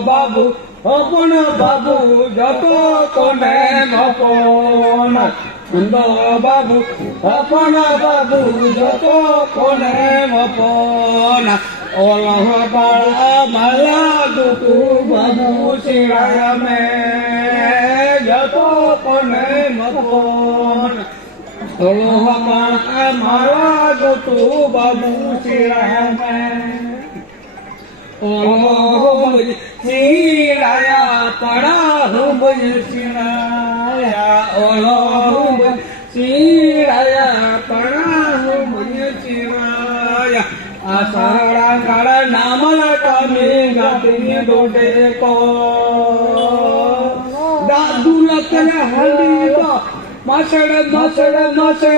બાબુ પણ બાબુ જતો કોને મકોન બાબુ પણ બાબુ જતો કોને મકોન ઓલો બાળા માલા દુકુ બાબુ શિરાય મે જતો કોને મકોન ઓલો બાળા માલા દુકુ બાબુ શિરાય મે સિરાયા પડા હું સિરાયા ઓલો સિરાયા પડા હું સિરાયા આ સારા કાળા નામલા કામે ગાતી દોડે કો દાદુ લખને હંડી તો મસડ મસડ મસે